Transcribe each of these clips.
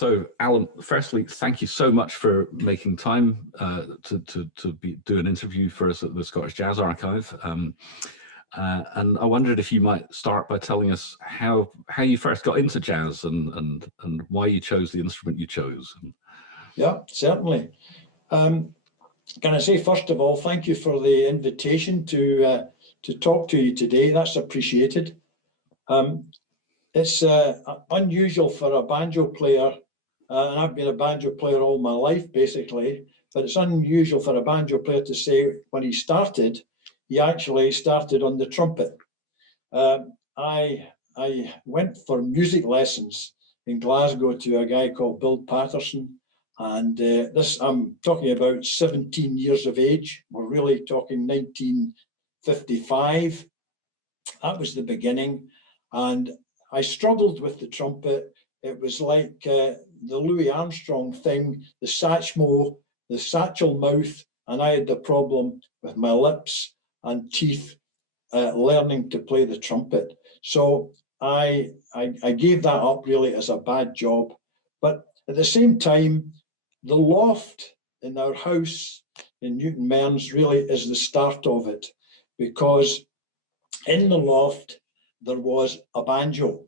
So, Alan, firstly, thank you so much for making time to do an interview for us at the Scottish Jazz Archive. And I wondered if you might start by telling us how you first got into jazz and why you chose the instrument you chose. Yeah, certainly. Can I say, first of all, thank you for the invitation to talk to you today. That's appreciated. It's unusual for a banjo player, and I've been a banjo player all my life, basically, but it's unusual for a banjo player to say when he actually started on the trumpet. I went for music lessons in Glasgow to a guy called Bill Patterson, and I'm talking about 17 years of age. We're really talking 1955. That was the beginning, and I struggled with the trumpet. It was like the Louis Armstrong thing, the satchel mouth, and I had the problem with my lips and teeth learning to play the trumpet. So I gave that up really as a bad job. But at the same time, the loft in our house in Newton Mearns really is the start of it, because in the loft there was a banjo.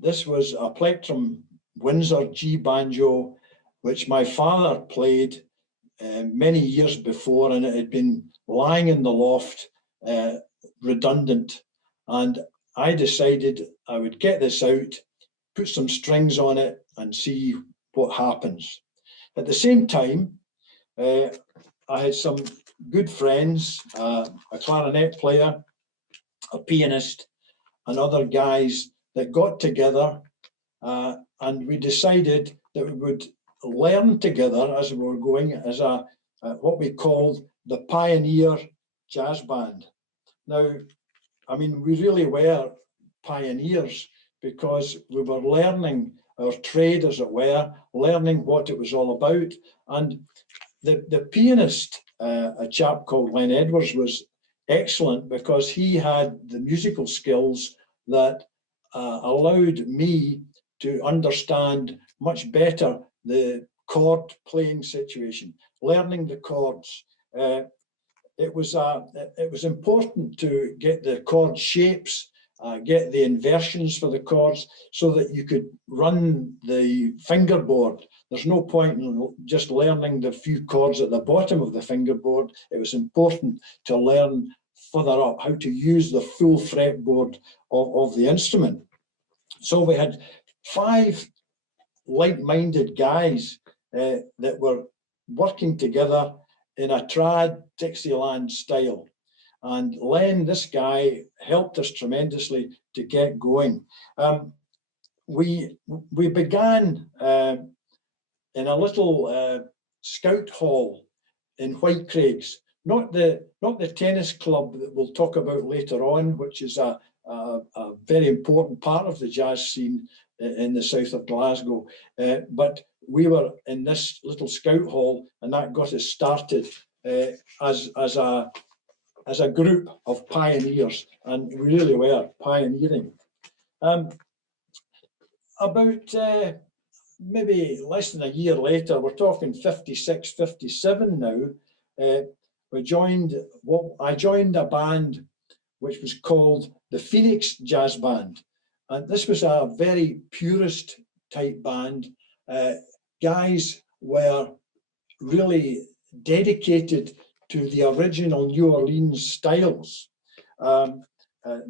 This was a Plectrum Windsor G banjo, which my father played many years before, and it had been lying in the loft redundant. And I decided I would get this out, put some strings on it, and see what happens. At the same time, I had some good friends, a clarinet player, a pianist, and other guys that got together, and we decided that we would learn together as we were going as what we called the Pioneer Jazz Band. Now, I mean, we really were pioneers because we were learning our trade, as it were, learning what it was all about. And the pianist, a chap called Len Edwards, was excellent because he had the musical skills that allowed me to understand much better the chord playing situation, learning the chords. It was important to get the chord shapes, get the inversions for the chords so that you could run the fingerboard. There's no point in just learning the few chords at the bottom of the fingerboard. It was important to learn further up how to use the full fretboard of the instrument. So we had 5 like-minded guys that were working together in a trad Dixieland style. And Len, this guy, helped us tremendously to get going. We began in a little scout hall in Whitecraigs, not the tennis club that we'll talk about later on, which is a very important part of the jazz scene in the south of Glasgow. But we were in this little scout hall, and that got us started as a group of pioneers, and we really were pioneering. About maybe less than a year later, we're talking 56, 57 now, I joined a band which was called the Phoenix Jazz Band. And this was a very purist type band. Guys were really dedicated to the original New Orleans styles. There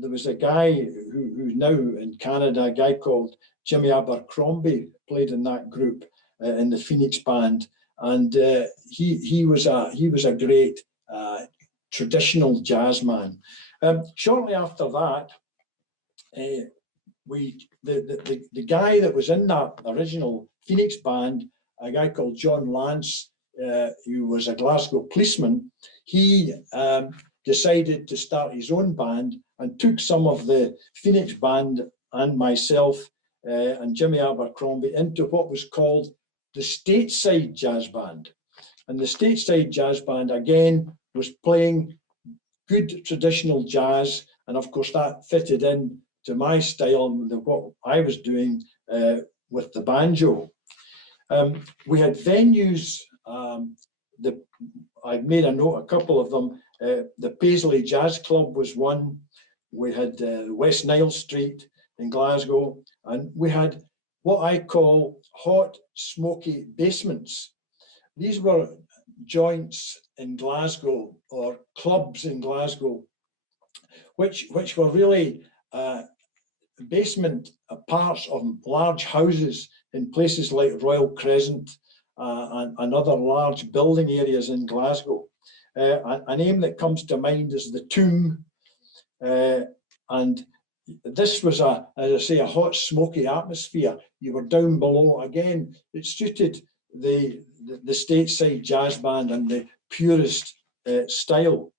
was a guy who's now in Canada, a guy called Jimmy Abercrombie, played in that group in the Phoenix Band, and he was a great traditional jazz man. Shortly after that, the guy that was in that original Phoenix Band, a guy called John Lance, who was a Glasgow policeman, he decided to start his own band and took some of the Phoenix Band and myself and Jimmy Abercrombie into what was called the Stateside Jazz Band. And the Stateside Jazz Band, again, was playing good traditional jazz. And of course, that fitted in to my style and what I was doing with the banjo. We had venues. I made a note, a couple of them. The Paisley Jazz Club was one. We had West Nile Street in Glasgow, and we had what I call hot, smoky basements. These were joints in Glasgow or clubs in Glasgow, which were really basement parts of large houses in places like Royal Crescent and other large building areas in Glasgow. A name that comes to mind is the Tomb, and this was as I say, a hot, smoky atmosphere. You were down below. Again, it suited the stateside jazz band and the purist style.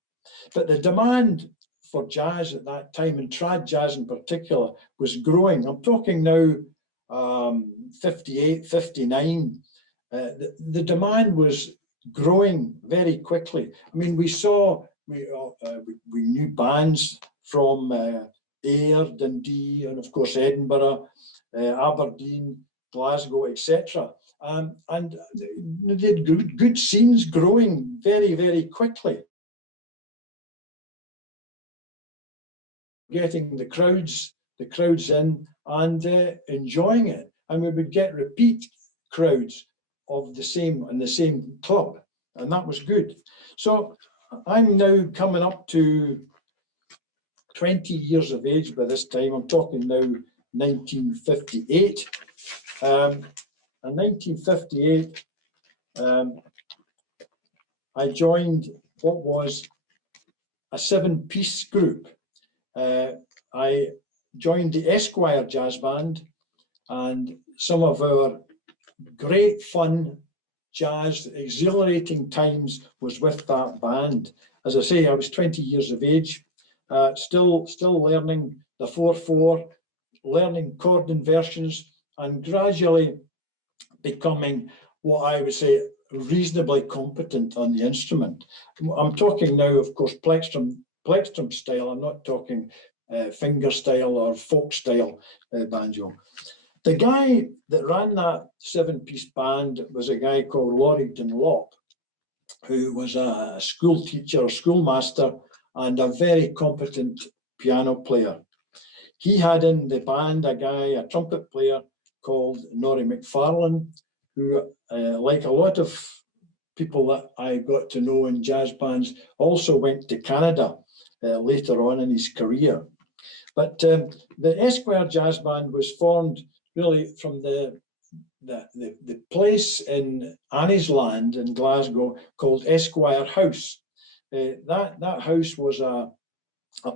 But the demand for jazz at that time, and trad jazz in particular, was growing. I'm talking now 58, 59. The demand was growing very quickly. I mean, we knew bands from Ayr, Dundee, and of course Edinburgh, Aberdeen, Glasgow, etc. And they had good scenes growing very, very quickly. Getting the crowds in and enjoying it, and we would get repeat crowds of the same club, and that was good. So I'm now coming up to 20 years of age by this time. I'm talking now 1958. In 1958, I joined what was a 7-piece group. I joined the Esquire Jazz Band, and some of our great fun, jazz, exhilarating times was with that band. As I say, I was 20 years of age, still learning the 4/4, learning chord inversions, and gradually becoming what I would say reasonably competent on the instrument. I'm talking now, of course, plectrum style. I'm not talking finger style or folk style banjo. The guy that ran that 7-piece band was a guy called Laurie Dunlop, who was a school teacher, a schoolmaster, and a very competent piano player. He had in the band a trumpet player called Norrie McFarlane, who, like a lot of people that I got to know in jazz bands, also went to Canada later on in his career. But the Esquire Jazz Band was formed really from the place in Anniesland in Glasgow called Esquire House. That house was a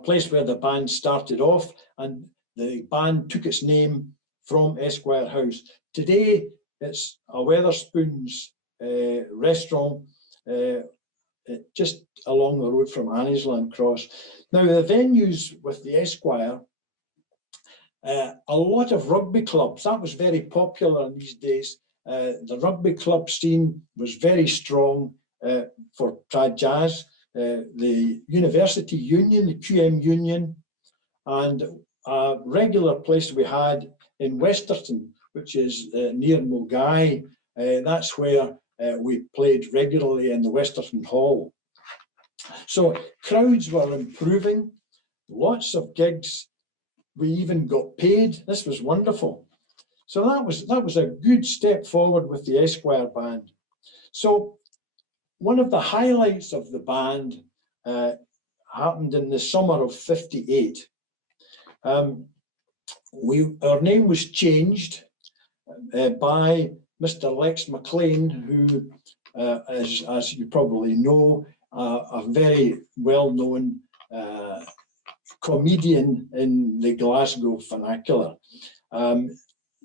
place where the band started off, and the band took its name from Esquire House. Today, it's a Wetherspoons restaurant just along the road from Anniesland Cross. Now, the venues with the Esquire, a lot of rugby clubs, that was very popular in these days. The rugby club scene was very strong for trad jazz. The University Union, the QM Union, and a regular place we had in Westerton, which is near Mulgai. That's where we played regularly in the Westerton Hall. So crowds were improving, lots of gigs. We even got paid. This was wonderful. So that was a good step forward with the Esquire Band. So one of the highlights of the band happened in the summer of '58. Our name was changed by Mr. Lex McLean, who, as you probably know, a very well-known comedian in the Glasgow vernacular.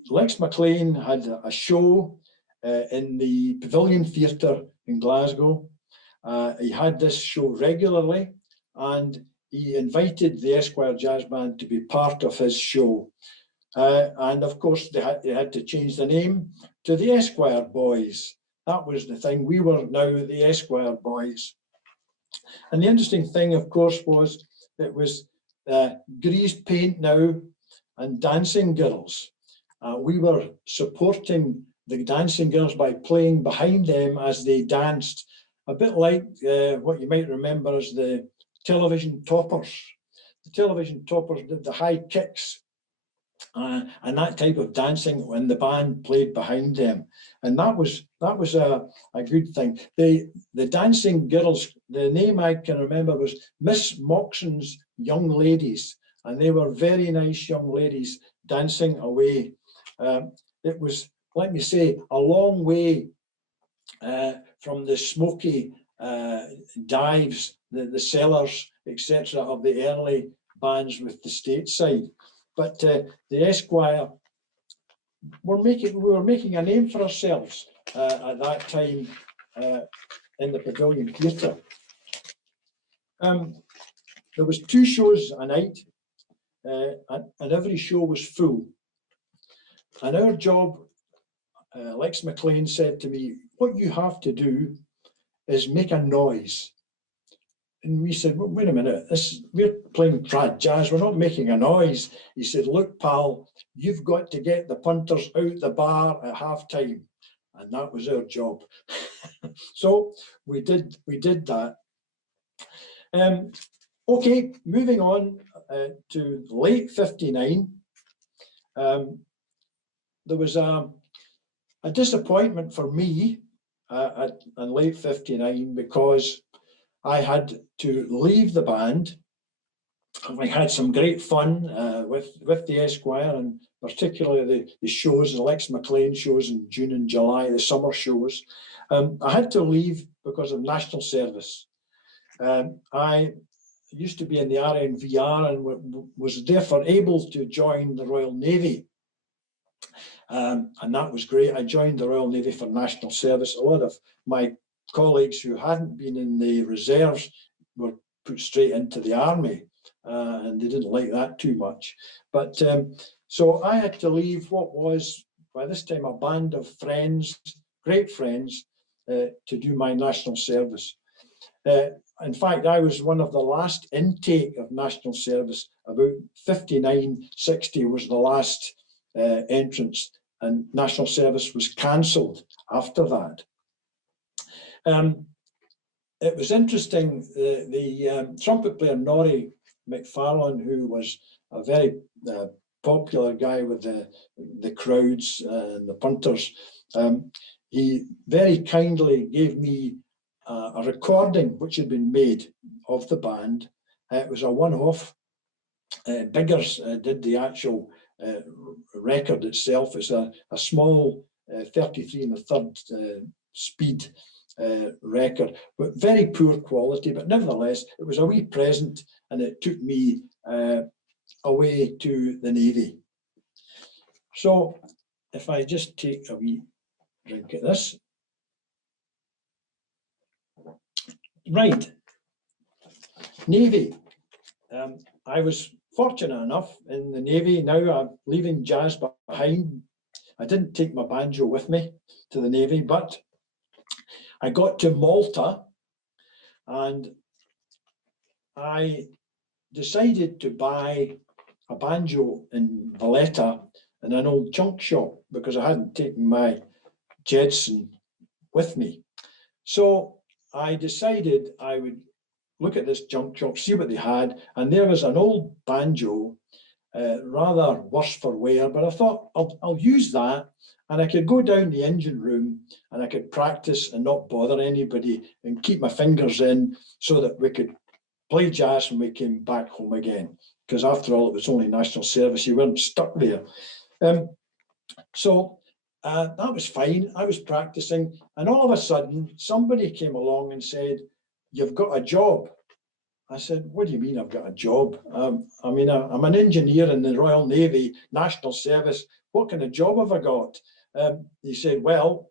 Lex McLean had a show in the Pavilion Theatre in Glasgow. He had this show regularly, and he invited the Esquire Jazz Band to be part of his show. And of course, they had to change the name to the Esquire Boys. That was the thing. We were now the Esquire Boys. And the interesting thing, of course, was it was greased paint now and dancing girls. We were supporting the dancing girls by playing behind them as they danced, a bit like what you might remember as the television toppers. The television toppers did the high kicks and that type of dancing when the band played behind them, and that was a good thing. The dancing girls, the name I can remember was Miss Moxon's Young Ladies, and they were very nice young ladies dancing away. It was, let me say, a long way from the smoky dives, the cellars, etc., of the early bands with the stateside. But the Esquire, we were making a name for ourselves at that time in the Pavilion Theatre. There was 2 shows a night, and every show was full. And our job, Lex McLean said to me, what you have to do is make a noise. And we said, well, wait a minute, we're playing trad jazz, we're not making a noise. He said, look, pal, you've got to get the punters out the bar at half time. And that was our job. So we did that. Okay, moving on to late 59. There was a disappointment for me in late 59 because I had to leave the band. We had some great fun with the Esquire, and particularly the shows, the Lex McLean shows in June and July, the summer shows. I had to leave because of national service. I used to be in the RNVR and was therefore able to join the Royal Navy. And that was great. I joined the Royal Navy for national service. A lot of my colleagues who hadn't been in the reserves were put straight into the army, and they didn't like that too much. But so I had to leave what was, by this time, a band of friends, great friends, to do my national service. In fact, I was one of the last intake of national service. About 59, 60 was the last entrance, and national service was cancelled after that. It was interesting, the trumpet player Norrie McFarlane, who was a very popular guy with the crowds and the punters, he very kindly gave me a recording which had been made of the band. It was a one-off. Biggers did the actual record itself. It's a small 33 1/3 speed record, but very poor quality. But nevertheless, it was a wee present, and it took me away to the Navy. So if I just take a wee drink of this. Right, Navy. I was fortunate enough in the Navy. Now I'm leaving jazz behind. I didn't take my banjo with me to the Navy, but I got to Malta and I decided to buy a banjo in Valletta in an old junk shop because I hadn't taken my Jedson with me. So I decided I would look at this junk shop, see what they had, and there was an old banjo, rather worse for wear, but I thought I'll use that, and I could go down the engine room and I could practice and not bother anybody and keep my fingers in so that we could play jazz when we came back home again, because after all, it was only national service, you weren't stuck there. So that was fine. I was practicing, and all of a sudden somebody came along and said, "You've got a job." I said, "What do you mean I've got a job? I mean, I'm an engineer in the Royal Navy, national service. What kind of job have I got?" He said, "Well,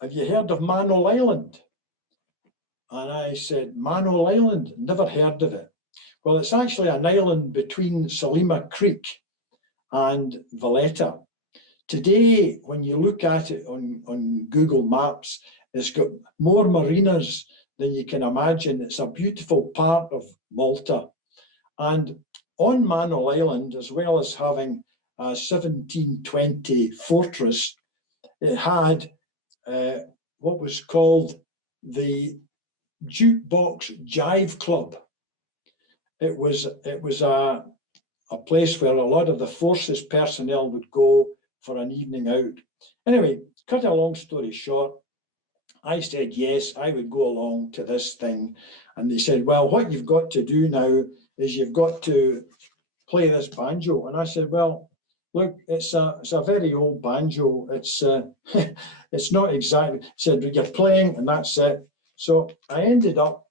have you heard of Manole Island?" And I said, "Manole Island? Never heard of it." Well, it's actually an island between Salima Creek and Valletta. Today, when you look at it on Google Maps, it's got more marinas than you can imagine. It's a beautiful part of Malta. And on Manole Island, as well as having a 1720 fortress, it had what was called the Jukebox Jive Club. It was a place where a lot of the forces personnel would go for an evening out. Anyway, cut a long story short, I said yes, I would go along to this thing. And they said, well, what you've got to do now is you've got to play this banjo. And I said, well, look, it's a very old banjo. It's it's not exactly. He said, you're playing and that's it. So I ended up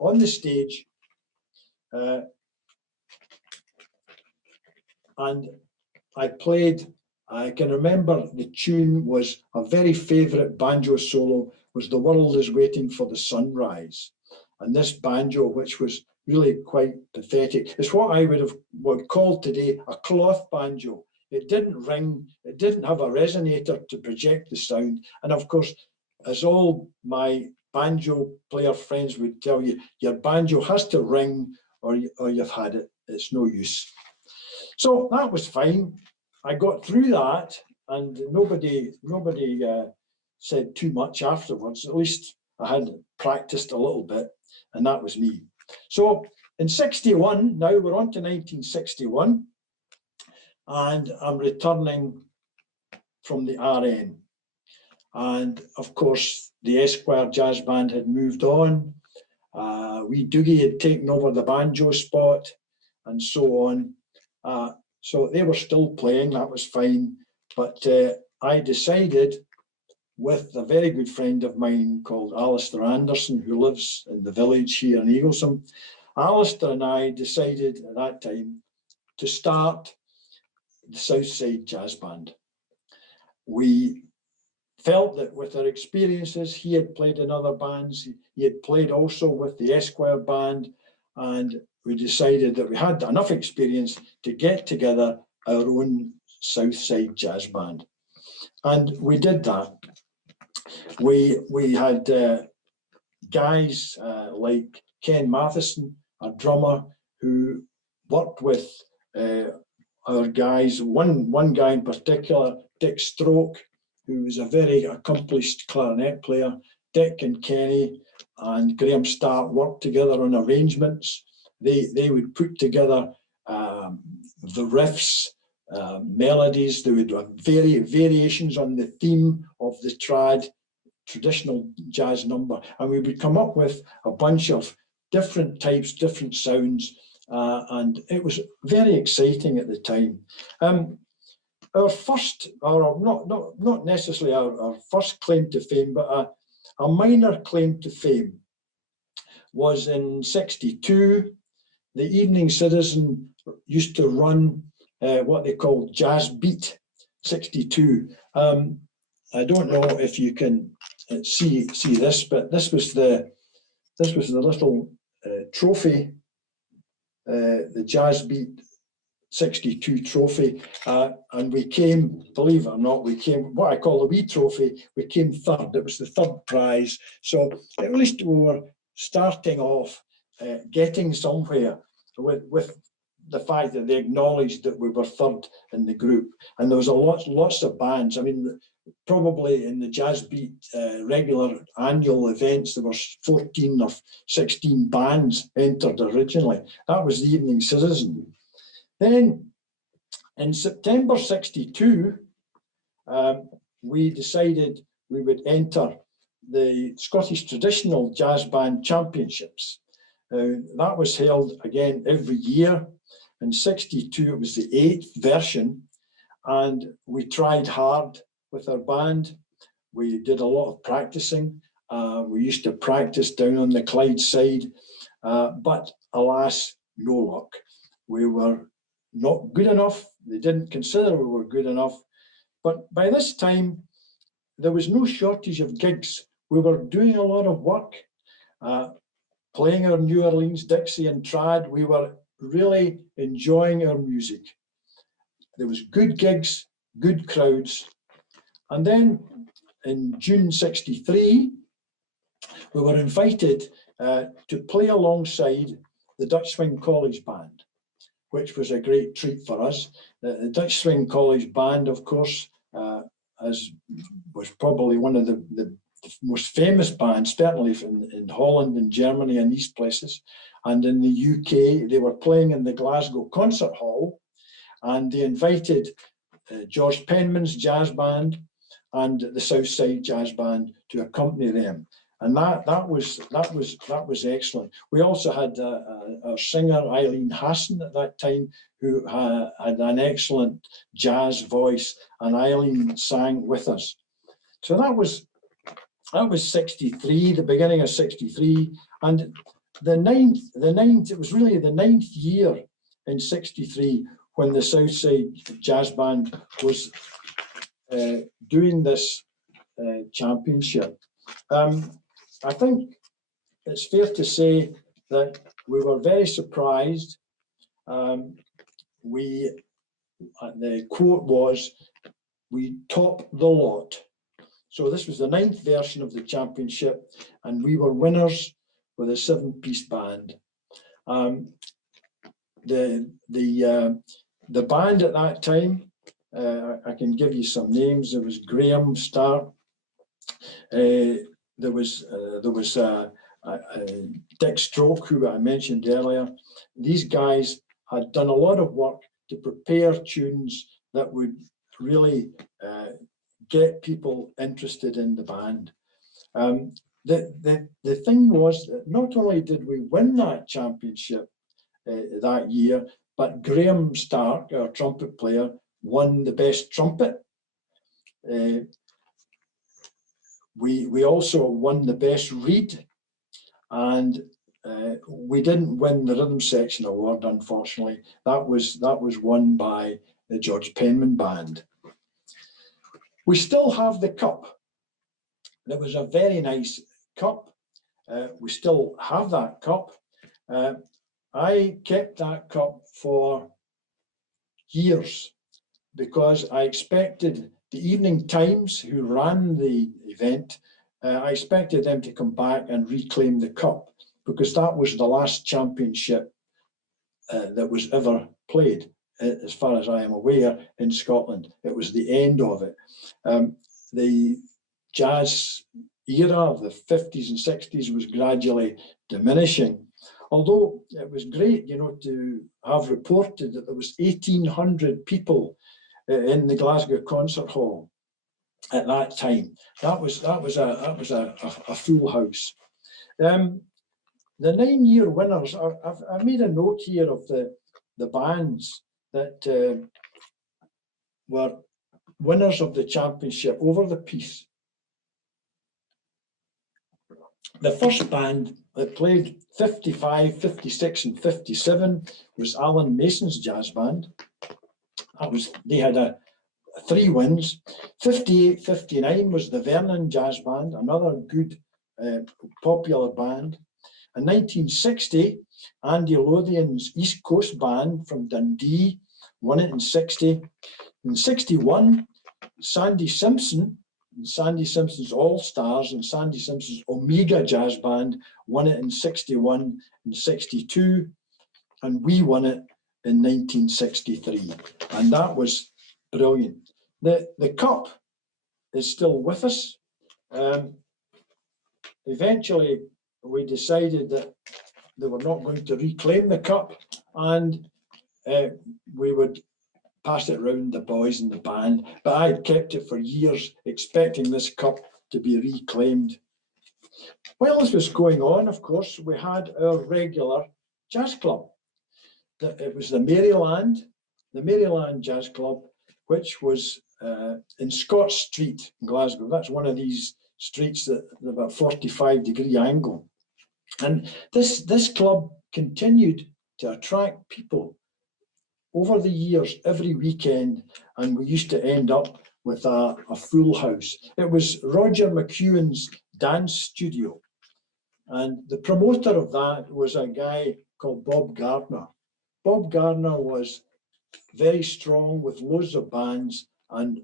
on the stage and I played. I can remember the tune was a very favourite banjo solo was The World is Waiting for the Sunrise. And this banjo, which was really quite pathetic, it's what I would call today a cloth banjo. It didn't ring, it didn't have a resonator to project the sound. And of course, as all my banjo player friends would tell you, your banjo has to ring or you've had it. It's no use. So that was fine. I got through that and nobody said too much afterwards. At least I had practiced a little bit and that was me. So in 61, now we're on to 1961 and I'm returning from the RN. And of course, the Esquire Jazz Band had moved on. Wee Doogie had taken over the banjo spot and so on. So they were still playing, that was fine. But I decided with a very good friend of mine called Alistair Anderson, who lives in the village here in Eaglesham. Alistair and I decided at that time to start the Southside Jazz Band. We felt that with our experiences, he had played in other bands, he had played also with the Esquire Band, and we decided that we had enough experience to get together our own Southside Jazz Band. And we did that. We had guys like Ken Matheson, a drummer, who worked with our guys, one guy in particular, Dick Stroke, who was a very accomplished clarinet player. Dick and Kenny and Graham Stark worked together on arrangements. They would put together the riffs, melodies. They would have variations on the theme of the traditional jazz number. And we would come up with a bunch of different types, different sounds. And it was very exciting at the time. Our first, or not necessarily our first claim to fame, but a minor claim to fame was in 62. The Evening Citizen used to run what they called Jazz Beat 62. I don't know if you can see this, but this was the little trophy, the Jazz Beat 62 trophy, and we came, believe it or not, we came, what I call the wee trophy, we came third. It was the third prize. So at least we were starting off getting somewhere with the fact that they acknowledged that we were third in the group. And there was lots of bands. I mean, probably in the Jazz Beat regular annual events, there were 14 or 16 bands entered originally. That was the Evening Citizen. Then in September 62, we decided we would enter the Scottish Traditional Jazz Band Championships. That was held again every year. In 62, it was the 8th version, and we tried hard with our band. We did a lot of practicing. We used to practice down on the Clyde side, but alas, no luck. We were not good enough. They didn't consider we were good enough. But by this time, there was no shortage of gigs. We were doing a lot of work, playing our New Orleans Dixie and trad. We were really enjoying our music. There was good gigs, good crowds. And then in June 63, we were invited to play alongside the Dutch Swing College Band, which was a great treat for us. The Dutch Swing College Band, of course, as was probably one of the most famous bands, certainly in Holland and Germany and these places. And in the UK, they were playing in the Glasgow Concert Hall, and they invited George Penman's jazz band and the Southside Jazz Band to accompany them. And that was excellent. We also had our singer Eileen Hassan at that time, who had an excellent jazz voice, and Eileen sang with us. So that was 63, the beginning of 63, and it was really the 9th year in 63 when the Southside Jazz Band was doing this championship. I think it's fair to say that we were very surprised. The quote was, "We top the lot." So this was the 9th version of the championship, and we were winners with a 7-piece band. The band at that time, I can give you some names. There was Graham Starr. There was Dick Stroke, who I mentioned earlier. These guys had done a lot of work to prepare tunes that would really get people interested in the band. The thing was that not only did we win that championship that year, but Graham Stark, our trumpet player, won the best trumpet. We also won the best reed, and we didn't win the rhythm section award, unfortunately. That was won by the George Penman Band. We still have the cup. There was a very nice cup. We still have that cup. I kept that cup for years because I expected the Evening Times, who ran the event, I expected them to come back and reclaim the cup, because that was the last championship that was ever played, as far as I am aware, in Scotland. It was the end of it. The jazz era of the 50s and 60s was gradually diminishing. Although it was great, to have reported that there was 1,800 people in the Glasgow Concert Hall at that time. That was a full house. The 9-year winners, I've made a note here of the bands that were winners of the championship over the piece. The first band that played 55, 56 and 57 was Alan Mason's jazz band. They had 3 wins. 58, 59 was the Vernon Jazz Band, another good popular band. In 1960, Andy Lothian's East Coast Band from Dundee won it in 60. In 61, Sandy Simpson, Sandy Simpson's All Stars and Sandy Simpson's Omega Jazz Band won it in 61 and 62, and we won it in 1963, and that was brilliant. The cup is still with us. Eventually, we decided that they were not going to reclaim the cup, and we would pass it around the boys in the band. But I had kept it for years, expecting this cup to be reclaimed. While this was going on, of course, we had our regular jazz club. It was the Maryland Jazz Club, which was in Scott Street in Glasgow. That's one of these streets that about 45-degree angle. And this club continued to attract people over the years, every weekend, and we used to end up with a full house. It was Roger McEwen's dance studio, and the promoter of that was a guy called Bob Gardner. Bob Gardner was very strong with loads of bands, and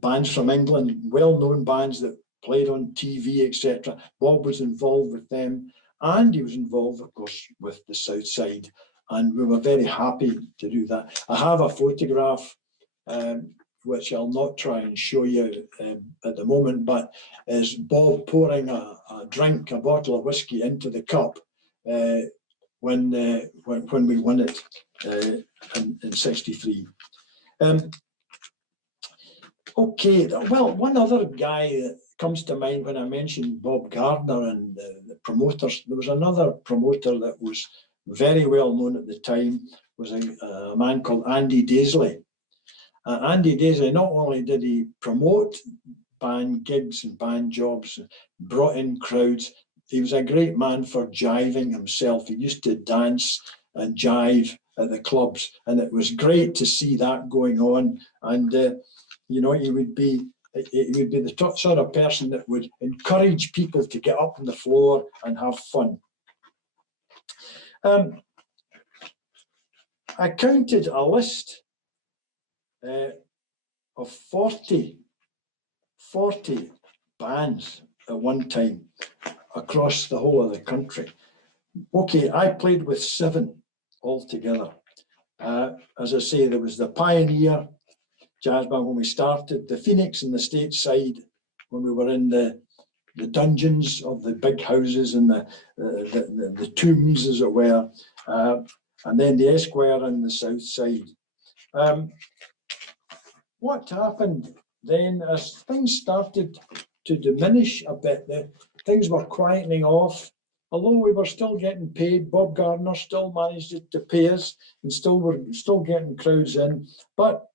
bands from England, well-known bands that played on TV, etc. Bob was involved with them, and he was involved, of course, with the Southside, and we were very happy to do that. I have a photograph which I'll not try and show you at the moment, but is Bob pouring a drink, a bottle of whiskey into the cup when we won it in '63. Okay, well, one other guy that comes to mind when I mentioned Bob Gardner and the promoters, there was another promoter that was very well known at the time, was a man called Andy Daisley. Andy Daisley, not only did he promote band gigs and band jobs, brought in crowds, he was a great man for jiving himself. He used to dance and jive at the clubs, and it was great to see that going on. And you know, he would be the sort of person that would encourage people to get up on the floor and have fun. I counted a list of 40 bands at one time across the whole of the country. Okay, I played with 7 altogether. As I say, there was the Pioneer Jazz Band when we started, the Phoenix in the Stateside when we were in the dungeons of the big houses and the tombs, as it were, and then the Esquire in the South Side. What happened then, as things started to diminish a bit, things were quietening off. Although we were still getting paid, Bob Gardner still managed to pay us, and we're still getting crowds in, but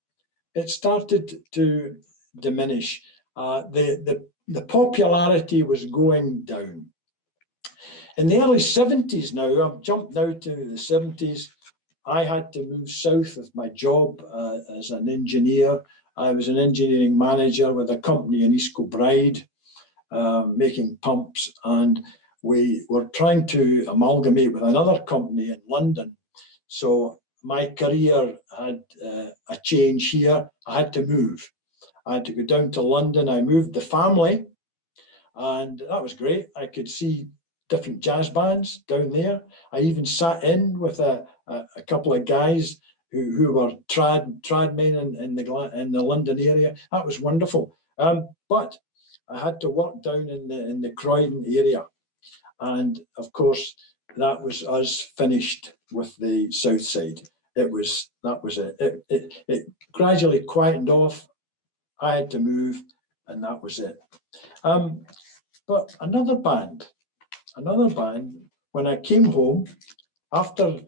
it started to diminish. The popularity was going down. In the early 70s now, I've jumped now to the 70s, I had to move south with my job as an engineer. I was an engineering manager with a company in East Kilbride, making pumps, and we were trying to amalgamate with another company in London. So my career had a change here. I had to move. I had to go down to London. I moved the family, and that was great. I could see different jazz bands down there. I even sat in with a couple of guys who were trad men in the London area. That was wonderful. But I had to work down in the Croydon area, and of course that was us finished with the South Side. That was it. It gradually quietened off. I had to move, and that was it. But another band, when I came home after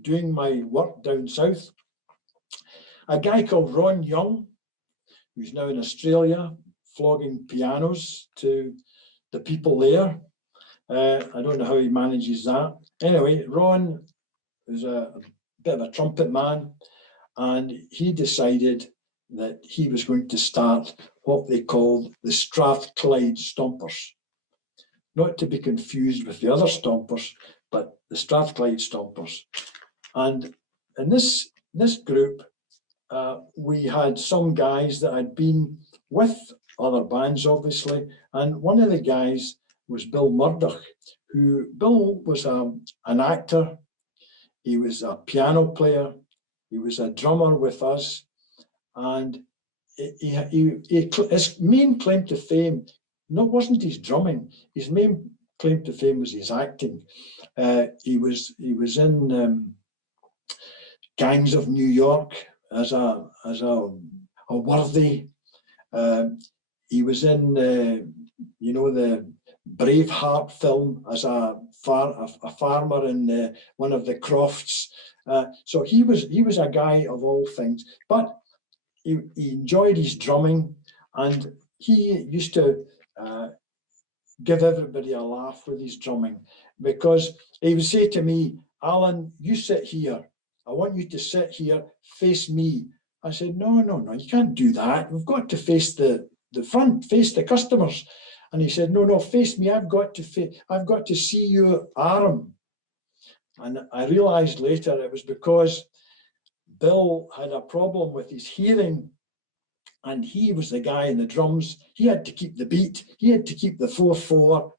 doing my work down south, a guy called Ron Young, who's now in Australia, flogging pianos to the people there. I don't know how he manages that. Anyway, Ron is a bit of a trumpet man, and he decided that he was going to start what they called the Strathclyde Stompers. Not to be confused with the other Stompers, but the Strathclyde Stompers. And in this group, we had some guys that had been with other bands, obviously, and one of the guys was Bill Murdoch, Bill was an actor, he was a piano player, he was a drummer with us, and his main claim to fame wasn't his drumming. His main claim to fame was his acting. He was in Gangs of New York as a worthy. He was in the Braveheart film as a farmer in one of the crofts. So he was a guy of all things, but he enjoyed his drumming, and he used to give everybody a laugh with his drumming, because he would say to me, "Alan, you sit here. I want you to sit here, face me." I said, no, you can't do that. We've got to face the front, face the customers. And he said, no, face me. I've got to see your arm. And I realized later it was because Bill had a problem with his hearing, and he was the guy in the drums. He had to keep the beat. He had to keep the 4/4,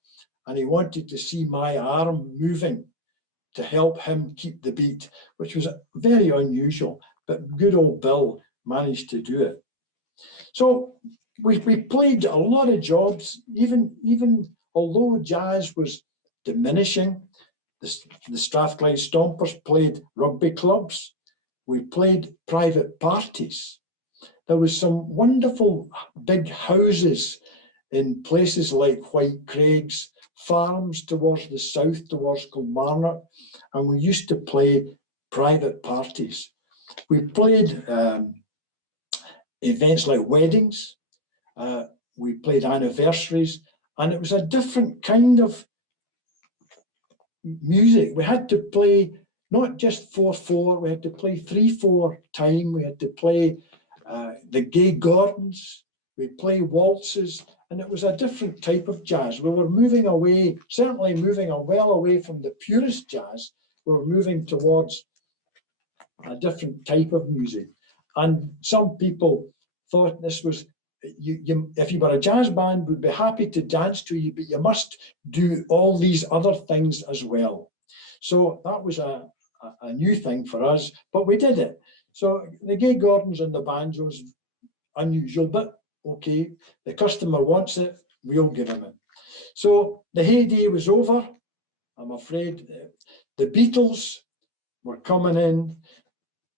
and he wanted to see my arm moving to help him keep the beat, which was very unusual. But good old Bill managed to do it. So we played a lot of jobs, even although jazz was diminishing. The Strathclyde Stompers played rugby clubs. We played private parties. There was some wonderful big houses in places like White Craigs, farms towards the south, towards Kilmarnock, and we used to play private parties. We played events like weddings, we played anniversaries, and it was a different kind of music. We had to play not just 4/4, we had to play 3/4 time, we had to play the Gay Gordons, we play waltzes, and it was a different type of jazz. We were moving away, certainly moving well away from the purist jazz. We were moving towards a different type of music. And some people thought this was, if you were a jazz band, we'd be happy to dance to you, but you must do all these other things as well. So that was a new thing for us, but we did it. So the Gay Gordons and the banjos, unusual, but okay. The customer wants it, we'll give him it. So the heyday was over, I'm afraid. The Beatles were coming in,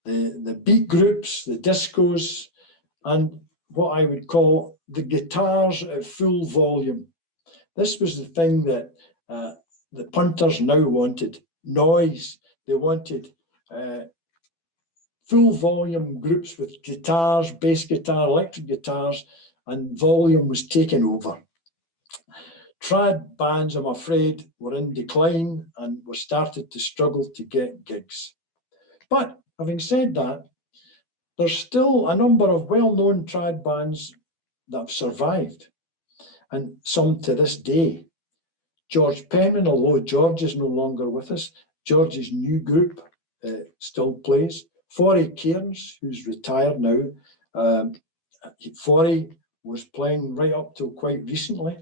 the beat groups, the discos, and what I would call the guitars at full volume. This was the thing that the punters now wanted. Noise. They wanted full volume groups with guitars, bass guitar, electric guitars, and volume was taken over. Trad bands, I'm afraid, were in decline and were started to struggle to get gigs. But having said that, there's still a number of well-known trad bands that have survived, and some to this day. George Penman, although George is no longer with us, George's new group still plays. Forry Cairns, who's retired now, Forry was playing right up till quite recently.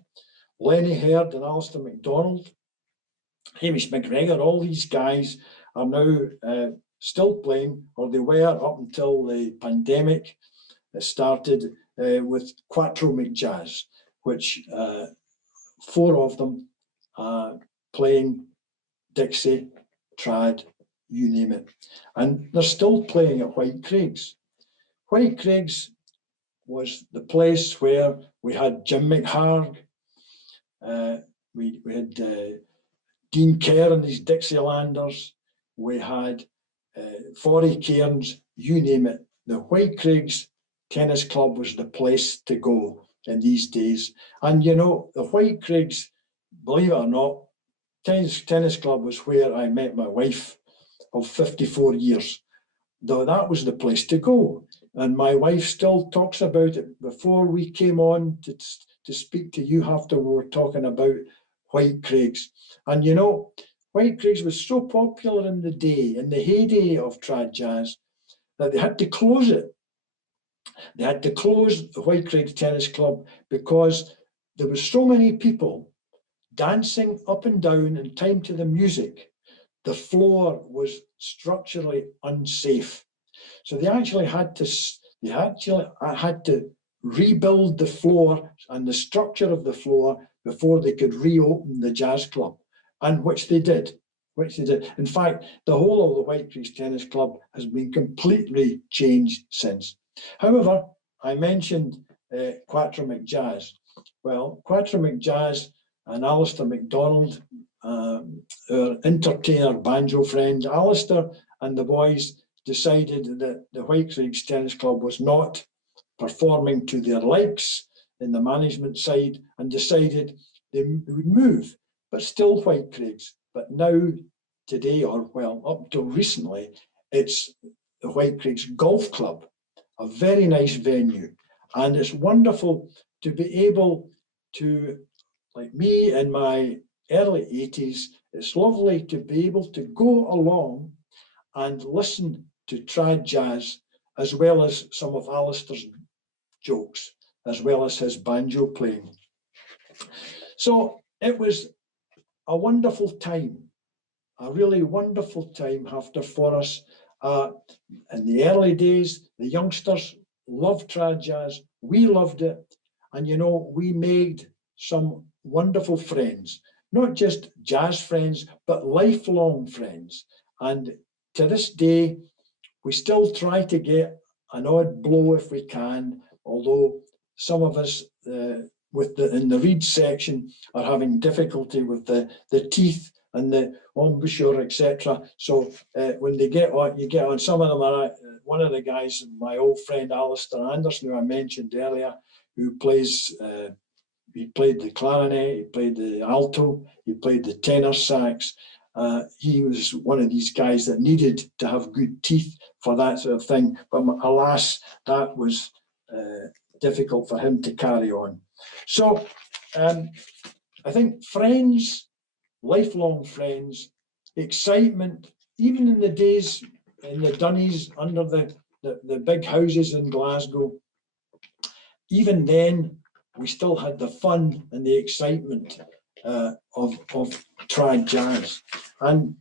Lenny Herd and Alistair MacDonald, Hamish McGregor, all these guys are now still playing, or they were up until the pandemic started with Quattro McJazz, which 4 of them playing Dixie, trad, you name it. And they're still playing at White Craigs. White Craigs was the place where we had Jim McHarg, we had Dean Kerr and his Dixielanders, we had Forry Cairns, you name it. The White Craigs Tennis Club was the place to go in these days. And you know, the White Craigs, believe it or not, tennis Club was where I met my wife of 54 years. Though that was the place to go. And my wife still talks about it. Before we came on to speak to you after we were talking about White Craigs. And you know, White Craigs was so popular in the day, in the heyday of trad jazz, that they had to close it. They had to close the White Craigs Tennis Club because there were so many people dancing up and down in time to the music. The floor was structurally unsafe. So they actually had to rebuild the floor and the structure of the floor before they could reopen the jazz club, and which they did. In fact, the whole of the White Craigs Tennis Club has been completely changed since. However, I mentioned Quattro McJazz. Well, Quattro McJazz and Alistair MacDonald, our entertainer banjo friend, Alistair and the boys decided that the White Craigs Tennis Club was not performing to their likes in the management side, and decided they would move, but still White Craigs. But now, today, or well, up till recently, it's the White Craigs Golf Club, a very nice venue. And it's wonderful to be able to, like me in my early 80s, it's lovely to be able to go along and listen to trad jazz, as well as some of Alistair's jokes, as well as his banjo playing. So it was a wonderful time, a really wonderful time after for us. In the early days, the youngsters loved trad jazz. We loved it. And, you know, we made some wonderful friends, not just jazz friends, but lifelong friends. And to this day, we still try to get an odd blow if we can, although some of us in the reed section are having difficulty with the teeth and the embouchure, etc. So when they get on, you get on. Some of them are, one of the guys, my old friend Alistair Anderson, who I mentioned earlier, who plays, he played the clarinet, he played the alto, he played the tenor sax. He was one of these guys that needed to have good teeth for that sort of thing. But alas, that was difficult for him to carry on. So I think friends, lifelong friends, excitement, even in the days in the Dunnies under the big houses in Glasgow, even then we still had the fun and the excitement of trad jazz. And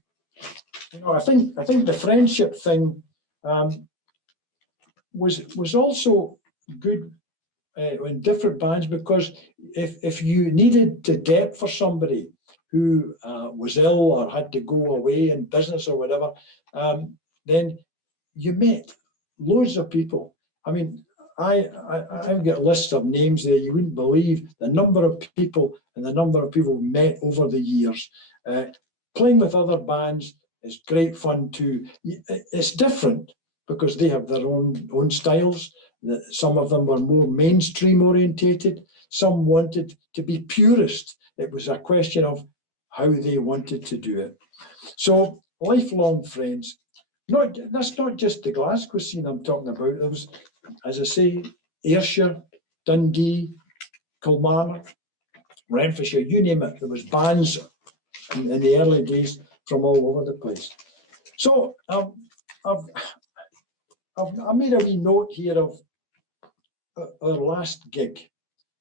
you know, I think the friendship thing was also good in different bands, because if you needed to dep for somebody who was ill or had to go away in business or whatever, then you met loads of people. I mean, I've got lists of names there. You wouldn't believe the number of people and the number of people we met over the years. Playing with other bands is great fun too. It's different because they have their own styles. Some of them were more mainstream orientated. Some wanted to be purist. It was a question of how they wanted to do it. So lifelong friends. That's not just the Glasgow scene I'm talking about. There was, as I say, Ayrshire, Dundee, Kilmarnock, Renfrewshire, you name it. There was bands in the early days from all over the place. So I've made a wee note here of our last gig,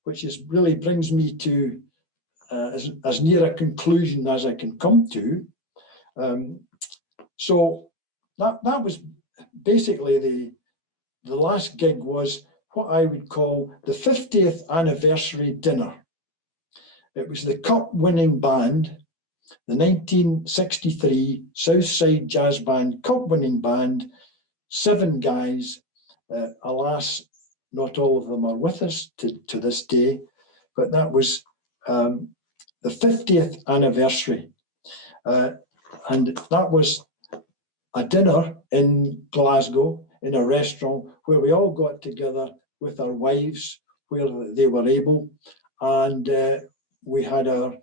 which really brings me to as near a conclusion as I can come to. So that was basically the last gig was what I would call the 50th anniversary dinner. It was the cup-winning band, the 1963 Southside Jazz Band cup-winning band, 7 guys. Alas, not all of them are with us to this day, but that was the 50th anniversary. And that was a dinner in Glasgow in a restaurant where we all got together with our wives where they were able, and we had our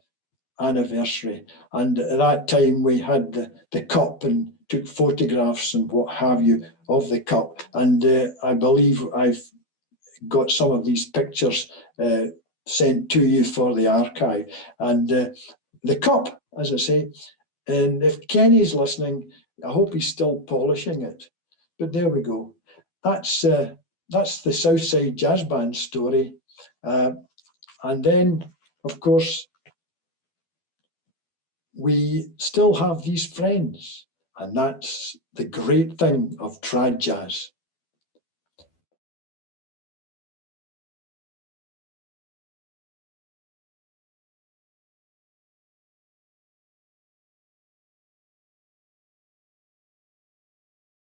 anniversary. And at that time we had the cup and took photographs and what have you of the cup. And I believe I've got some of these pictures sent to you for the archive. And the cup, as I say, and if Kenny's listening, I hope he's still polishing it. But there we go. That's the Southside Jazz Band story. And then, of course, we still have these friends. And that's the great thing of trad jazz.